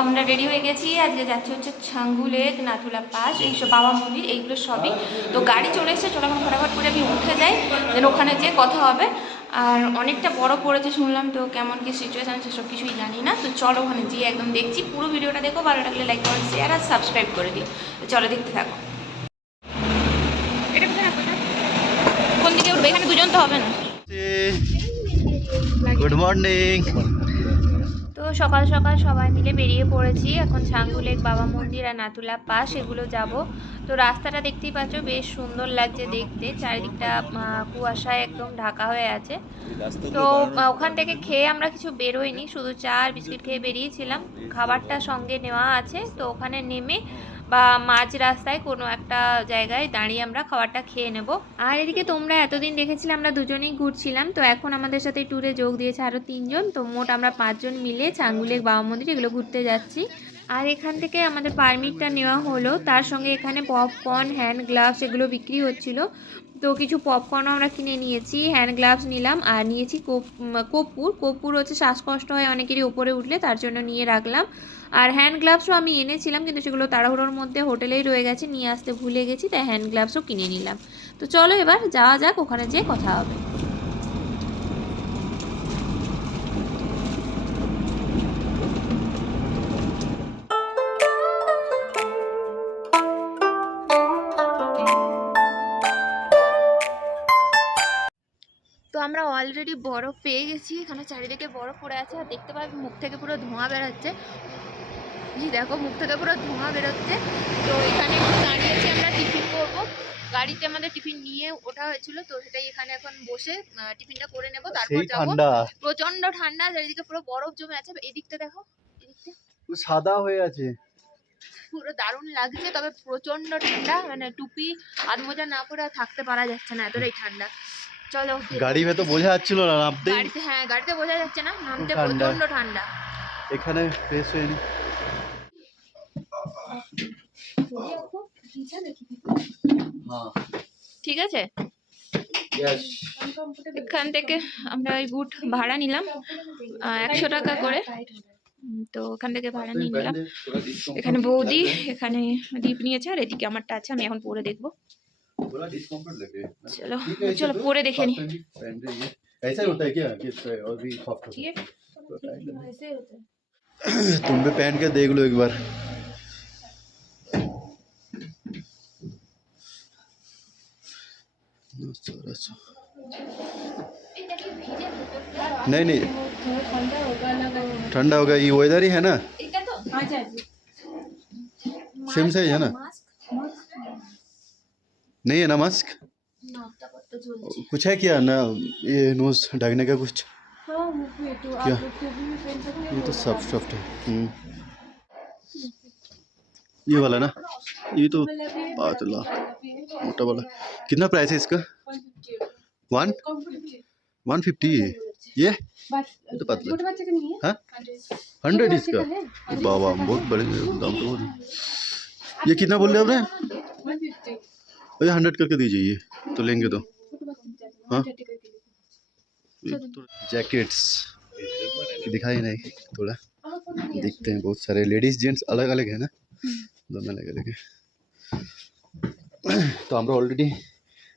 আমরা রেডি হয়ে গেছি, আজকে যাচ্ছি হচ্ছে ছাঙ্গু লেক, নাথুলা পাস, এইসব বাবা মন্দির, এইগুলো সবই। তো গাড়ি চলে এসেছে, চলো এখন ফটাফট করে আমি উঠে যাই, দেন ওখানে যেয়ে কথা হবে। আর অনেকটা বড় পড়েছে শুনলাম, তো কেমন কি সিচুয়েশান সেসব কিছুই জানি না। তো চলো ওখানে যেয়ে একদম দেখছি, পুরো ভিডিওটা দেখো, ভালো লাগলে লাইক কমেন্ট শেয়ার আর সাবস্ক্রাইব করে দিও। তো চলো দেখতে থাকো। এটা কোথায় রাখো? কোন দিকে উঠবে? এখানে দুজন তো হবে না। Good morning. তো সকাল সকাল সবাই মিলে বেরিয়ে পড়েছি, এখন ছাঙ্গু লেক, বাবা মন্দির আর নাথুলা পাস এগুলো যাব। তো রাস্তাটা দেখতেই পাচ্ছ, বেশ সুন্দর লাগছে দেখতে, চারিদিকটা কুয়াশায় একদম ঢাকা হয়ে আছে। তো ওখান থেকে খেয়ে আমরা কিছু বেরোইনি, শুধু চা আর বিস্কিট খেয়ে বেরিয়েছিলাম। খাবারটা সঙ্গে নেওয়া আছে, তো ওখানে নেমে বা মাঝ রাস্তায় কোনো একটা জায়গায় দাঁড়িয়ে আমরা খাবারটা খেয়ে নেব। আর এদিকে তোমরা এতদিন দেখেছিলে আমরা দুজনেই ঘুরছিলাম, তো এখন আমাদের সাথে ট্যুরে যোগ দিয়েছে আরও 3জন, তো মোট আমরা 5জন মিলে ছাঙ্গু লেক, বাবা মন্দির এগুলো ঘুরতে যাচ্ছি। আর এখান থেকে আমাদের পারমিটটা নেওয়া হলো, তার সঙ্গে এখানে পপকর্ন, হ্যান্ড গ্লাভস এগুলো বিক্রি হচ্ছিল। তো কিছু পপকর্নও আমরা কিনে নিয়েছি, হ্যান্ড গ্লাভস নিলাম, আর নিয়েছি কর্পূর হচ্ছে শ্বাসকষ্ট হয় অনেকেরই ওপরে উঠলে, তার জন্য নিয়ে রাখলাম। আর হ্যান্ড গ্লাভসও আমি এনেছিলাম, কিন্তু সেগুলো তাড়াহুড়োর মধ্যে হোটেলেই রয়ে গেছে, নিয়ে আসতে ভুলে গেছি, তাই হ্যান্ড গ্লাভসও কিনে নিলাম। তো চলো এবার যাওয়া যাক, ওখানে যেয়ে কথা হবে। তো আমরা অলরেডি বরফ পেয়ে গেছি, এখানে চারিদিকে বরফ পড়ে আছে, আর দেখতে পাচ্ছি মুখ থেকে পুরো ধোঁয়া বেরোচ্ছে। এই দেখো, মুখ থেকে পুরো ধোঁয়া বেরোচ্ছে। তো এখানে একটু দাঁড়িয়েছি, আমরা টিফিন করবো। গাড়িতে আমাদের টিফিন নিয়ে ওঠা হয়েছিল, তো সেটাই এখানে এখন বসে টিফিনটা করে নেবো, তারপর যাবো। প্রচন্ড ঠান্ডা, চারিদিকে পুরো বরফ জমে আছে। এদিকটা দেখো, এদিকটা সাদা হয়ে আছে, পুরো দারুণ লাগছে, তবে প্রচন্ড ঠান্ডা, মানে টুপি আর মোজা না পরে আর থাকতে পারা যাচ্ছে না, এতটাই ঠান্ডা। চলো গাড়ি ভেতর বোঝা যাচ্ছিল না নামতে। গাড়িতে, হ্যাঁ গাড়িতে বোঝা যাচ্ছে না, নামতে প্রচন্ড ঠান্ডা। এখানে ফ্রেশ হয়ে নি। ঠিক আছে, এখান থেকে আমরা ওই বুট ভাড়া নিলাম 100 টাকা করে। তো ওখান থেকে ভাড়া নিয়ে নিলাম। এখানে বৌদি, এখানে দীপ নিয়েছে, আর এদিকে আমারটা আছে, আমি এখন পরে দেখবো। চলো চলো পরে দেখে নি। ऐसा ही होता है क्या कि और भी सॉफ्ट होता है? तुम भी पहन के देख लो एक बार। नहीं नहीं ठंडा होगा, ये वेदर ही है ना, सेम से ही है ना, नहीं है ना मास्क, कुछ है क्या ना, ये नोज ढकने का कुछ क्या? ये तो सब सॉफ्ट है। ये वाला ना, ये तो पातला मोटा वाला। कितना प्राइस है इसका? 150 ये तो पतला। हाँ 100 इसका, बाबा बहुत बड़े दाम तो। ये कितना बोल रहे हैं आपने? 100 करके दीजिए, ये तो लेंगे तो। हाँ जैकेट्स दिखाई नहीं, थोड़ा दिखते हैं, बहुत सारे लेडीज जेंट्स अलग अलग है ना, दोनों अलग अलग है। তো আমরা অলরেডি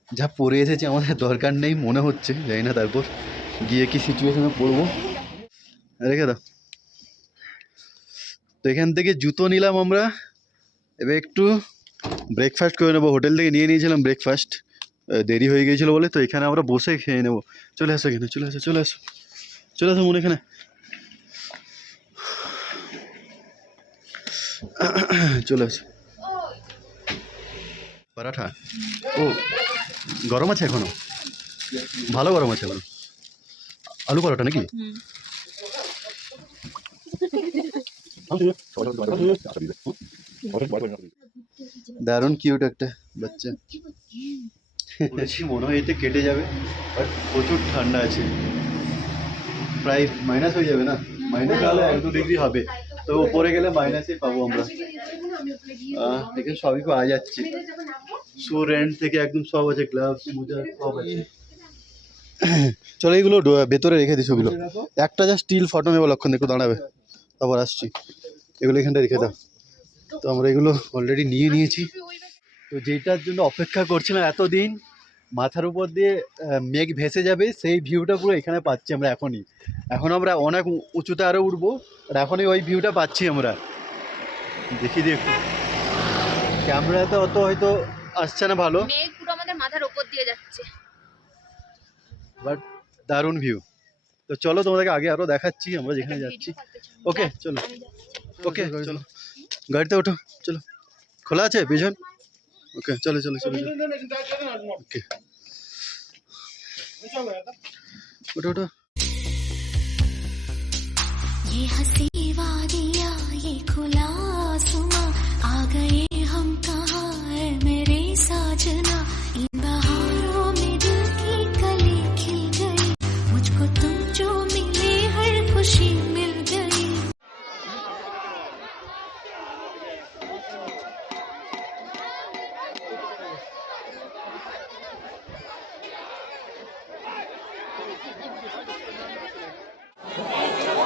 যা পরে এসেছি আমাদের দরকার নেই মনে হচ্ছে, জানি না তারপর গিয়ে কি সিচুয়েশনে পড়বো। রেখে দাও। তো এখান থেকে জুতো নিলাম আমরা, এবার একটু ব্রেকফাস্ট করে নেবো, হোটেল থেকে নিয়ে নিয়েছিলাম ব্রেকফাস্ট, দেরি হয়ে গিয়েছিলো বলে, তো এখানে আমরা বসে খেয়ে নেবো। চলে আসো এখানে, চলে আসো চলে আসো চলে আসো মনে এখানে, চলে আসো। পরাঠা ও গরম আছে এখনো, ভালো গরম আছে এখনো। আলু পরোটা নাকি? দারুণ কিউট একটা বাচ্চা। মনে হয় এতে কেটে যাবে, বাট প্রচুর ঠান্ডা আছে, প্রায় মাইনাস হয়ে যাবে না, মাইনাস হলে 1-2 ডিগ্রি হবে, তো উপরে গেলে মাইনাসে পাবো আমরা। এখানে সবই পাওয়া যাচ্ছে, শু রেন্ট থেকে একদম সব আছে, গ্লাভস মোজা সব আছে। চলো এইগুলো ভেতরে রেখে দিস, ওগুলো একটা যা স্টিল ফটো নেবো, লক্ষণ একটু দাঁড়াবে, তারপর আসছি। এগুলো এখানটা রেখে দাও। তো আমরা এগুলো অলরেডি নিয়ে নিয়েছি। তো যেটার জন্য অপেক্ষা করছিলাম এতদিন, মাথার উপর দিয়ে মেঘ ভেসে যাবে, সেই ভিউটা পুরো এখানে পাচ্ছি আমরা এখনই। এখন আমরা অনেক উঁচুতে আরও উঠবো, আর এখনই ওই ভিউটা পাচ্ছি আমরা। দেখি দেখি ক্যামেরাতে অত হয়তো আসছে না ভালো, মেঘ পুরো আমাদের মাথার উপর দিয়ে যাচ্ছে, বাট দারুণ ভিউ। তো চলো তোমাদেরকে আগে আরও দেখাচ্ছি আমরা যেখানে যাচ্ছি। ওকে চলো, ওকে চলো গাড়িতে ওঠো, চলো। খোলা আছে পিছন? ওকে চলো চলো চলো ওকে ওঠো ওঠো। ये हंसी वादियाँ ये खुला आसमां आ गए हम कहाँ है मेरे साजना इन बहारों में दिल की कली खिल गई मुझको तुम जो मिले हर खुशी मिल गई।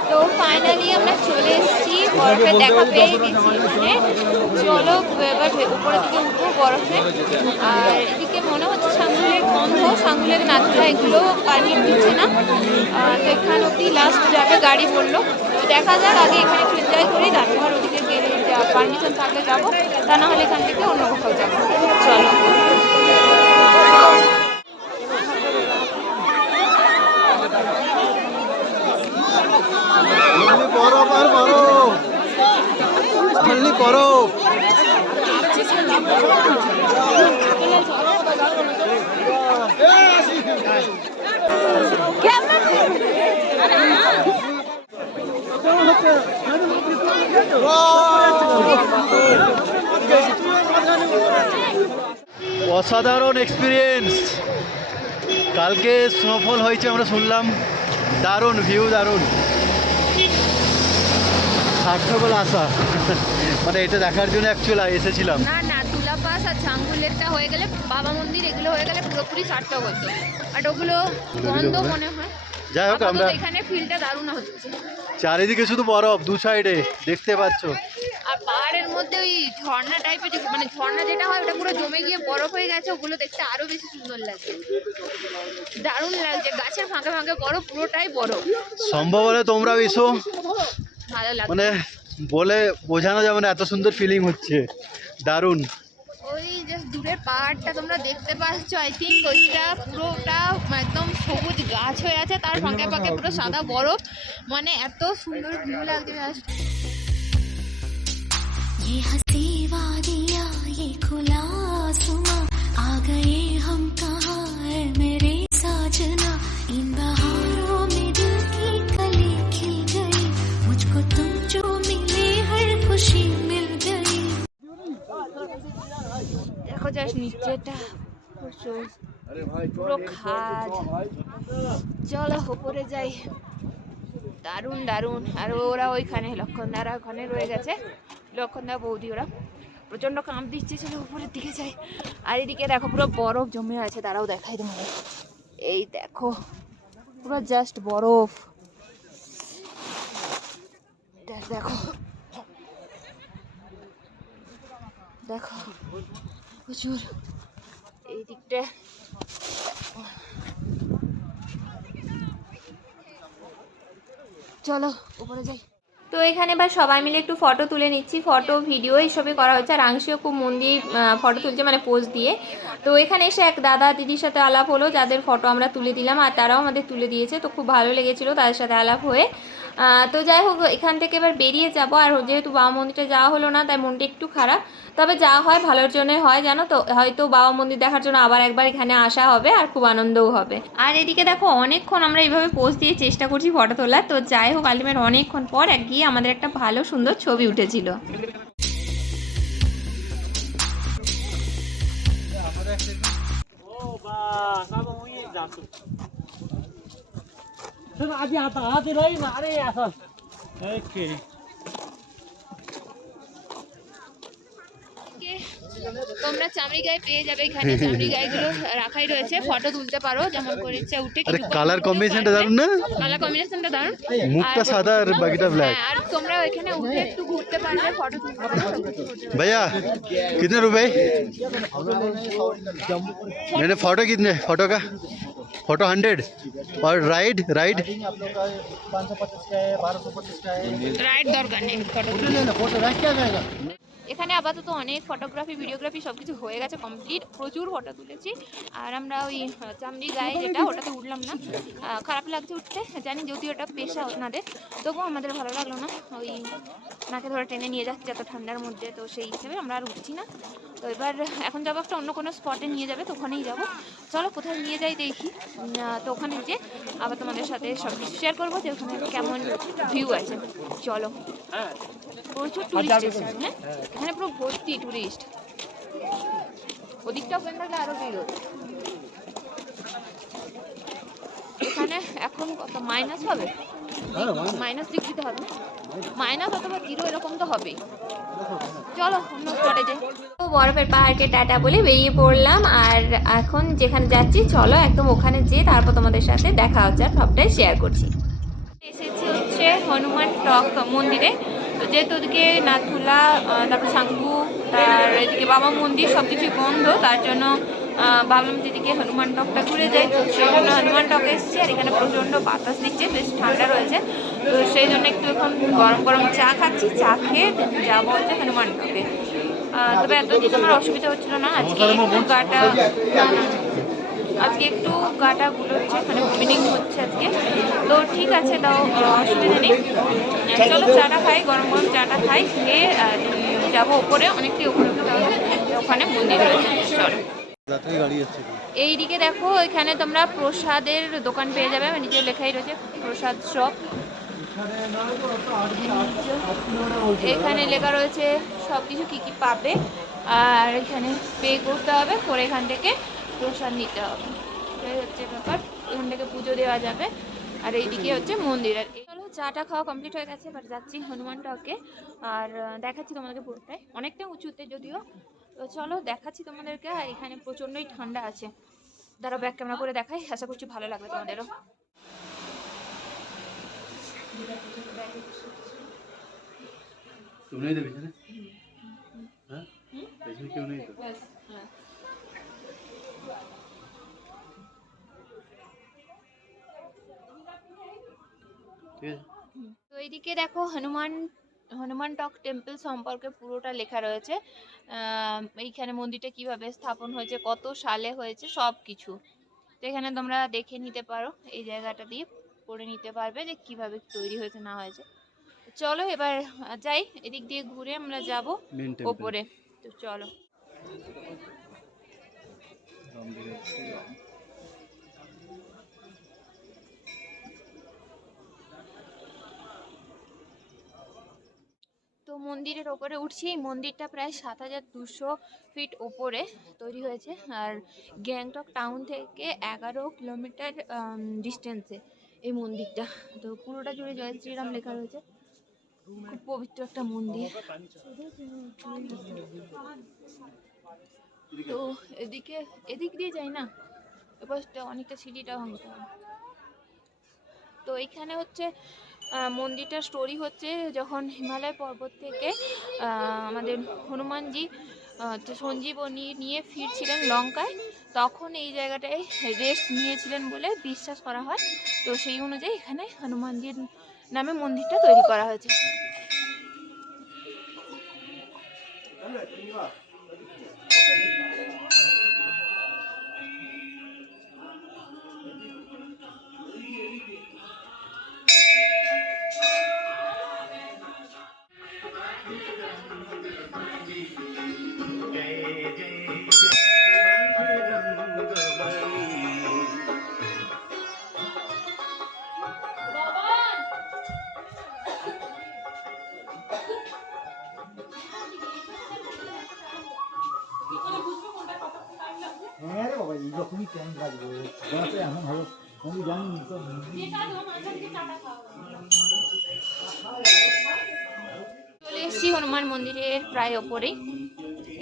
তো ফাইনালি আমরা চলে এসেছি, বরফের দেখা পেয়ে গেছি এখানে। চলো এবার উপরের দিকে উঠবো বরফে। আর এদিকে মনে হচ্ছে সাঙ্গুলের বন্ধ, সাঙ্গুলের নাচুরা এগুলো পারমিট দিচ্ছে না। তো এখান অব্দি লাস্ট যাবে গাড়ি বললো। তো দেখা যাক, আগে এখানে একটু এনজয় করি, তারপর ওদিকে গেলে পারমিশন থাকলে যাবো, তা না হলে এখান থেকে অন্য কোথাও যাবো। চলো বরফ আর বরফ, খালি বরফ। অসাধারণ এক্সপিরিয়েন্স। কালকে স্নোফল হয়েছে আমরা শুনলাম, দারুণ ভিউ, দারুণ। সার্থকল আসা, মানে এটা দেখার জন্য অ্যাকচুয়ালি এসেছিলাম। না নাথুলা পাস আর ছাঙ্গুলেরটা হয়ে গেলে, বাবা মন্দির এগুলো হয়ে গেলে পুরোপুরি সার্থক হতো। আর ওগুলো বন্ধ মনে হয়। যাই হোক, আমরা এখানে ফিলটা দারুণ হচ্ছে, চারিদিকে শুধু বরফ, দু সাইডে দেখতে পাচ্ছ। আর পাহাড়ের মধ্যে ওই ঝর্ণা টাইপের, মানে ঝর্ণা যেটা হয় ওটা পুরো জমে গিয়ে বরফ হয়ে গেছে, ওগুলো দেখতে আরো বেশি সুন্দর লাগছে, দারুণ লাগছে। গাছের ফাঁকে ফাঁকে বরফ, পুরোটাই বরফ। সম্ভব হলে তোমরাও এসো, ভালো লাগছে, মানে বলে বোঝানো যাবে না, এত সুন্দর ফিলিং হচ্ছে, দারুণ। ওই জাস্ট দূরের পাহাড়টা তোমরা দেখতে পাচ্ছ, আই থিঙ্ক ওইটা পুরোটা একদম সবুজ গাছ হয়ে আছে, তার ফাঁকে ফাঁকে পুরো সাদা বরফ, মানে এত সুন্দর ভিউ লাগছে জাস্ট। ये हंसी वादियाँ ये खुला आसमां आ गए हम कहाँ है मेरे साजना इन बहारों में दिल की कली खिल गई मुझको तुम जो मिले हर खुशी मिल गई। দেখো জাস্ট নিচেটা পুরো খাদ। চলো উপরে যাই, দারুণ দারুণ। আর ওরা ওইখানে লক্ষণদারা ওখানে রয়ে গেছে, লক্ষণদা বৌদি, ওরা প্রচণ্ড কাঁপ দিচ্ছে। চলো উপরের দিকে যাই। আর এদিকে দেখো পুরো বরফ জমে আছে, তারাও দেখাই তোমাকে। এই দেখো পুরো জাস্ট বরফ, দেখো দেখো প্রচুর এই দিকটা। চলো উপরে যাই। তো এখানে এবার সবাই মিলে একটু ফটো তুলে নিচ্ছি, ফটো ভিডিও এইসবই করা হচ্ছে। আর আংশিও খুব মন দিয়ে ফটো তুলছে, মানে পোজ দিয়ে। তো এখানে এসে এক দাদা দিদির সাথে আলাপ হলো, যাদের ফটো আমরা তুলে দিলাম, আর তারাও আমাদের তুলে দিয়েছে। তো খুব ভালো লেগেছিলো তাদের সাথে আলাপ হয়ে। তো যাই হোক, এখান থেকে এবার বেরিয়ে যাব। আর যেহেতু বাবা মন্দিরটা যাওয়া হলো না, তাই মনটা একটু খারাপ। তবে যা হয় ভালোর জন্য হয়, জানো তো। হয়তো বাবা মন্দির দেখার জন্য আবার একবার এখানে আসা হবে, আর খুব আনন্দও হবে। আর এদিকে দেখো অনেকক্ষণ আমরা এইভাবে পোজ দিয়ে চেষ্টা করছি ফটো তোলার। তো যাই হোক, আলটিমেট অনেকক্ষণ পর গিয়ে আমাদের একটা ভালো সুন্দর ছবি উঠেছিল। आधी आता आधी राहील ना अरे असं ओके के তোমরা চামড়ি গায়ে পেয়ে যাবে, এখানে চামড়ি গায়েগুলো রাখাই রয়েছে, ফটো তুলতে পারো যেমন করে ইচ্ছা উঠে। আরে কালার কম্বিনেশনটা দারুন না, কালার কম্বিনেশনটা দারুন, মুখটা সাদা আর বাকিটা ব্ল্যাক। হ্যাঁ, আর তোমরা এখানে উঠে একটু ঘুরতে পারবে, ফটো তুলতে পারবে। भैया कितने रुपए? मैंने फोटो कितने, फोटो का फोटो 100 और राइड राइड आप लोग का 550 का है, 1250 का है। রাইড দরকার নেই, ফটো फोटो लेना, फोटो रख क्या जाएगा? এখানে আপাতত অনেক ফটোগ্রাফি ভিডিওগ্রাফি সব কিছু হয়ে গেছে কমপ্লিট, প্রচুর ফটো তুলেছি। আর আমরা ওই চামড়ি গায়ে যেটা ওটাতে উঠলাম না, খারাপ লাগছে উঠতে, জানি যদিও ওটা পেশা ওনাদের, তবুও আমাদের ভালো লাগলো না। ওই নাকে ধরে টেনে নিয়ে যাচ্ছে এত ঠান্ডার মধ্যে, তো সেই হিসেবে আমরা আর উঠছি না। তো এবার এখন যাবো একটা অন্য কোনো স্পটে নিয়ে যাবে, তো ওখানেই যাবো। চলো কোথায় নিয়ে যাই দেখি। তো ওখানে যে আবার তোমাদের সাথে সব কিছু শেয়ার করবো যে ওখানে কেমন ভিউ আছে। চলো, প্রচুর টুরিস্ট এসেছে, হ্যাঁ এখানে পুরো ভর্তি টুরিস্ট। ওদিকটা ওখানে থাকলে আরো ভিড় হতো। এখানে এখন কত মাইনাস হবে, মাইনাস ডিগ্রিতে হবে না, মাইনাস অথবা 0 এরকম তো হবেই। চলো অন্য স্পটে যাই। তো বরফের পাহাড়কে টাটা বলে বেরিয়ে পড়লাম, আর এখন যেখানে যাচ্ছি চলো একদম ওখানে যেয়ে তারপর তোমাদের সাথে দেখা হচ্ছে আর সবটাই শেয়ার করছি। এসেছি হচ্ছে হনুমান টক মন্দিরে। তো যেহেতু ওদিকে নাথুলা, তারপর সাঙ্গু, তার এদিকে বাবা মন্দির সব কিছুই বন্ধ, তার জন্য ভাবলাম যেদিকে হনুমান টকটা ঘুরে যাই। তো সেই জন্য হনুমান টকে এসেছি, আর এখানে প্রচণ্ড বাতাস দিচ্ছে, বেশ ঠান্ডা রয়েছে। তো সেই জন্য একটু এখন গরম গরম চা খাচ্ছি, চা খেয়ে যাবো হচ্ছে হনুমান টকে। তবে এতদিন আমার অসুবিধা হচ্ছিল না, আজকে একটু গাটা গুলোচ্ছে, মানে ভমিটিং হচ্ছে আজকে। তো ঠিক আছে, তাও অসুবিধা নেই। চলো চাটা খাই, গরম গরম চাটা খাই, খেয়ে যাবো ওপরে, অনেকটাই ওপরে উঠতে হবে, ওখানে মন্দির রয়েছে। চলো, এইদিকে দেখো এখানে তোমরা প্রসাদের দোকান পেয়ে যাবে, নিচে লেখাই রয়েছে প্রসাদ শপ। এখানে লেখা রয়েছে সব কিছু কী কী পাবে, আর এখানে পে করতে হবে, করে এখান থেকে প্রসাদ নিতে হবে। এই হচ্ছে ব্যাপার, এখান থেকে পুজো দেওয়া যাবে। আর এইদিকে হচ্ছে মন্দির। আর চলো চাটা খাওয়া কমপ্লিট হয়ে গেছে, এবার যাচ্ছি হনুমান টকে, আর দেখাচ্ছি তোমাদেরকে পুরোটাই, অনেকটা উঁচুতে যদিও। তো চলো দেখাচ্ছি তোমাদেরকে, আর এখানে প্রচণ্ডই ঠান্ডা আছে। দাঁড়াও ব্যাক ক্যামেরা করে দেখাই, আশা করছি ভালো লাগবে তোমাদেরও। तुम नहीं थे पीछे, हाँ पीछे क्यों नहीं था? তো এইদিকে দেখো হনুমান টক টেম্পল সম্পর্কে পুরোটা লেখা রয়েছে। এইখানে মন্দিরটা কিভাবে স্থাপন হয়েছে, কত সালে হয়েছে, সব কিছু। তো এখানে তোমরা দেখে নিতে পারো, এই জায়গাটা দিয়ে পড়ে নিতে পারবে যে কিভাবে তৈরি হয়েছে না হয়েছে। চলো এবার যাই, এদিক দিয়ে ঘুরে আমরা যাব ওপরে। তো চলো। তো মন্দিরের ওপরে উঠছি। এই মন্দিরটা প্রায় 7200 ফিট ওপরে তৈরি হয়েছে, আর গ্যাংটক টাউন থেকে 11 কিলোমিটার ডিস্টেন্সে এই মন্দিরটা। তো পুরোটা জুড়ে জয় শ্রীরাম লেখা রয়েছে, খুব পবিত্র একটা মন্দির। তো এদিক দিয়ে যাই না, এবার অনেকটা সিঁড়িটা ভাঙতে হবে। তো এইখানে হচ্ছে মন্দিরটার স্টোরি হচ্ছে, যখন হিমালয় পর্বত থেকে আমাদের হনুমানজি সঞ্জীবনী নিয়ে ফিরছিলেন লঙ্কায়, তখন এই জায়গাটায় রেস্ট নিয়েছিলেন বলে বিশ্বাস করা হয়। তো সেই অনুযায়ী এখানে হনুমানজির নামে মন্দিরটা তৈরি করা হয়েছে। হ্যাঁ রে বাবা, এইরকমই টাইম লাগবে, যাতে এখন ভালো আমি জানি তো। চলে এসেছি হনুমান মন্দিরের প্রায় ওপরেই।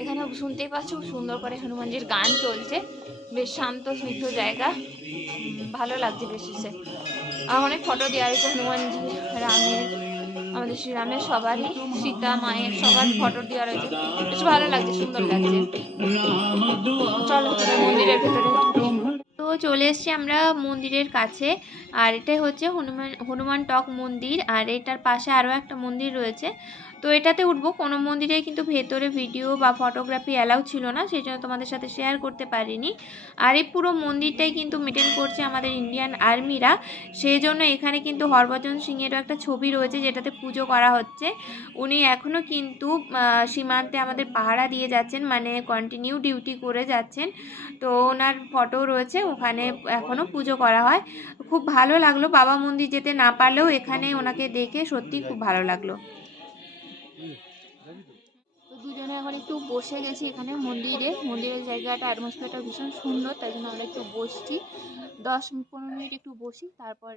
এখানে শুনতেই পাচ্ছ খুব সুন্দর করে হনুমানজির গান চলছে, বেশ শান্ত স্নিগ্ধ জায়গা, ভালো লাগছে বেশ এসে। আর অনেক ফটো দেওয়া হয়েছে হনুমানজি, রামের, আমাদের শ্রীরামের, সবারই, সীতা মায়ের সবার ফটো দেওয়া রয়েছে, বেশ ভালো লাগছে, সুন্দর লাগছে। চলো এবার মন্দিরের ভেতরে ঢুকি। তো চলে এসেছি আমরা মন্দিরের কাছে, আর এটাই হচ্ছে হনুমান টক মন্দির, আর এটার পাশে আরও একটা মন্দির রয়েছে। তো এটাতে উঠবো, কোনো মন্দিরে কিন্তু ভেতরে ভিডিও বা ফটোগ্রাফি অ্যালাউ ছিল না, সেই জন্য তোমাদের সাথে শেয়ার করতে পারিনি। আর এই পুরো মন্দিরটাই কিন্তু মেনটেন করছে আমাদের ইন্ডিয়ান আর্মিরা, সেই জন্য এখানে কিন্তু হরভজন সিংয়েরও একটা ছবি রয়েছে যেটাতে পুজো করা হচ্ছে। উনি এখনও কিন্তু সীমান্তে আমাদের পাহারা দিয়ে যাচ্ছেন, মানে কন্টিনিউ ডিউটি করে যাচ্ছেন। তো ওনার ফটো রয়েছে, ওখানে এখনও পুজো করা হয়। খুব ভালো লাগলো, বাবা মন্দির যেতে না পারলেও এখানে ওনাকে দেখে সত্যি খুব ভালো লাগলো। তো দুজনে এখন একটু বসে গেছি এখানে মন্দিরের জায়গাটা, অ্যাটমসফিয়ারটা ভীষণ সুন্দর, তাই জন্য আমরা একটু বসছি, 10-15 মিনিট একটু বসি, তারপর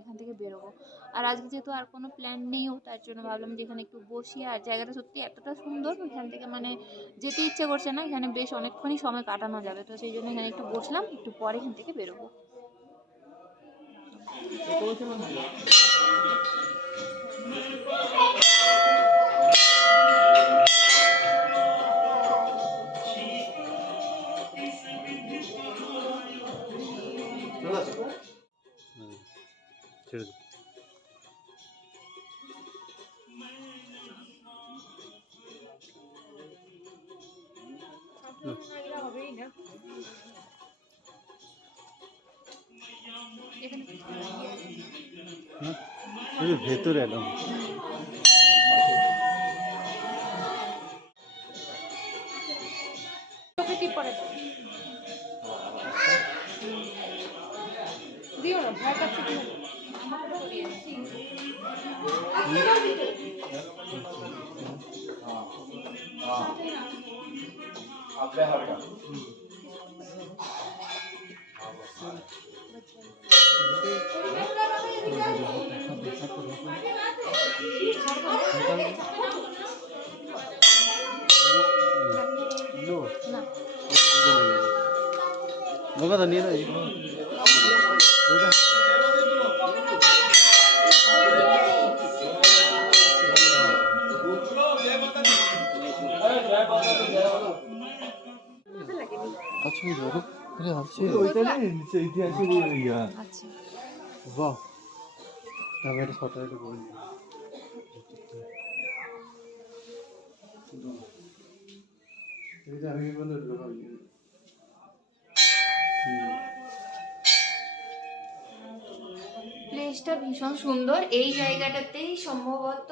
এখান থেকে বেরোবো। আর আজকে যেহেতু আর কোনো প্ল্যান নেইও, তার জন্য ভাবলাম যে এখানে একটু বসি। আর জায়গাটা সত্যি এতটা সুন্দর, এখান থেকে মানে যেতে ইচ্ছে করছে না, এখানে বেশ অনেকক্ষণই সময় কাটানো যাবে। তো সেই জন্য এখানে একটু বসলাম, একটু পরে এখান থেকে বেরোবো। ছেড়ে দে। ভেতরে এলাম। দিও না, ভয় পাচ্ছে কি? होगा तो नहीं रही। अच्छा नहीं जाओ अरे अच्छे ওইটা নেই নিচে ইতিহাসে দিয়ে ইয়া আচ্ছা, বাহ ক্যামেরা ফটো এটা বলি এটা আমি বলে প্লেসটা ভীষণ সুন্দর। এই জায়গাটাতেই সম্ভবত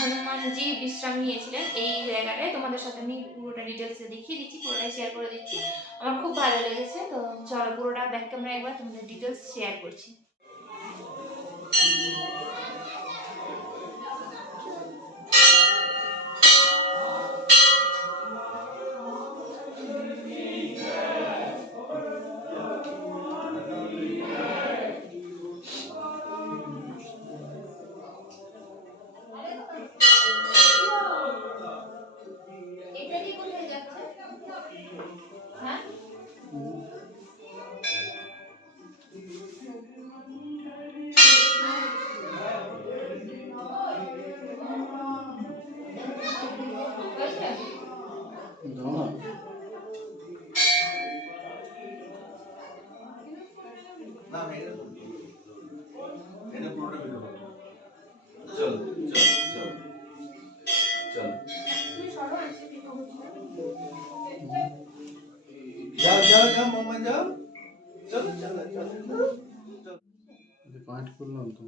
হনুমানজি বিশ্রাম নিয়েছিলেন। এই জায়গাটায় তোমাদের সাথে আমি পুরোটা ডিটেলসে দেখিয়ে দিচ্ছি, পুরোটাই শেয়ার করে দিচ্ছি। আমার খুব ভালো লেগেছে। তো চলো পুরোটা ব্যাক ক্যামেরা একবার তোমাদের ডিটেলস শেয়ার করছি। এটা দিয়ে কোথায় যাচ্ছে? হ্যাঁ, दोनों ना এটা পুরোটা ভিডিও চল চল চল চল যাও যাও যাও মামা যাও চলো চলো চলো পয়েন্ট করলাম তো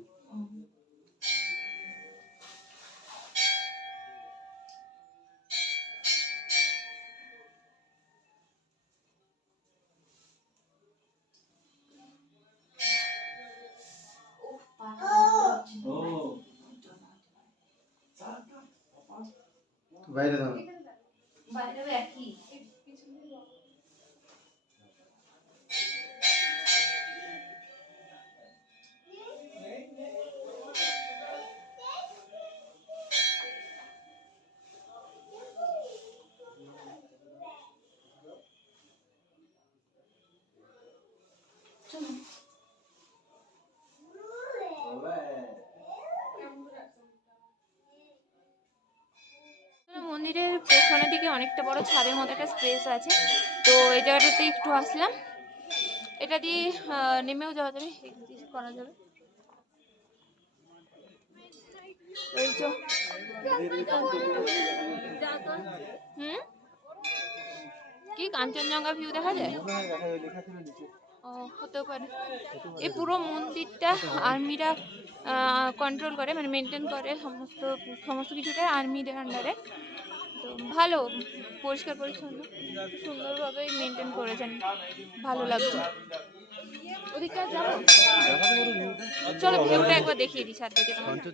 বাইরে দাও বাইরে একই। দিকে অনেকটা বড় ছাদের মতো একটা স্পেস আছে। তো এই জায়গাটাতে একটু আসলাম, এটা দিয়ে নেমেও যাওয়া যাবে, এক্সারসাইজ করা যাবে। এই তো কি কাঞ্চনজঙ্ঘা ভিউ দেখা যায়? ও হতেও পারে। এই পুরো মন্দিরটা আর্মিরা কন্ট্রোল করে, মানে মেনটেন করে, সমস্ত কিছুটা আর্মিদের আন্ডারে। তো ভালো, পরিষ্কার পরিচ্ছন্ন, সুন্দরভাবে মেনটেন করেছেন, ভালো লাগছে। ওদিকটা যাবো, চলো ভিউটা একবার দেখিয়ে দিই ছাদ থেকে তোমাকে।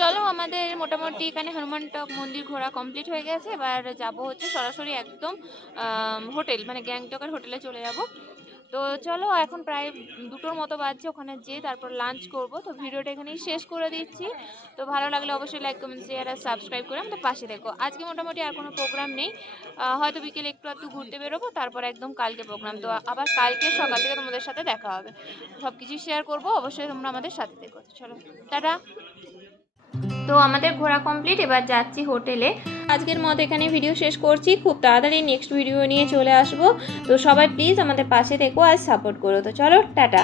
চলো আমাদের মোটামুটি এখানে হনুমান টক মন্দির ঘোরা কমপ্লিট হয়ে গেছে। এবার যাব হচ্ছে সরাসরি একদম হোটেল, মানে গ্যাংটকের হোটেলে চলে যাব। তো চলো এখন প্রায় 2টোর মতো বাজছে, ওখানে যেয়ে তারপর লাঞ্চ করব। তো ভিডিওটা এখানেই শেষ করে দিচ্ছি। তো ভালো লাগলে অবশ্যই লাইক কমেন্ট শেয়ার আর সাবস্ক্রাইব করে আমাদের পাশে দেখো। আজকে মোটামুটি আর কোনো প্রোগ্রাম নেই, হয়তো বিকেলে একটু ঘুরতে বেরোবো, তারপর একদম কালকে প্রোগ্রাম। তো আবার কালকে সকাল থেকে তোমাদের সাথে দেখা হবে, সব কিছু শেয়ার করবো, অবশ্যই তোমরা আমাদের সাথে দেখো। চলো টাটা। তো আমাদের ঘোরা কমপ্লিট, এবার যাচ্ছি হোটেলে। আজকের মতো এখানে ভিডিও শেষ করছি, খুব তাড়াতাড়ি নেক্সট ভিডিও নিয়ে চলে আসবো। তো সবাই প্লিজ আমাদের পাশে থেকো আর সাপোর্ট করো। তো চলো টাটা।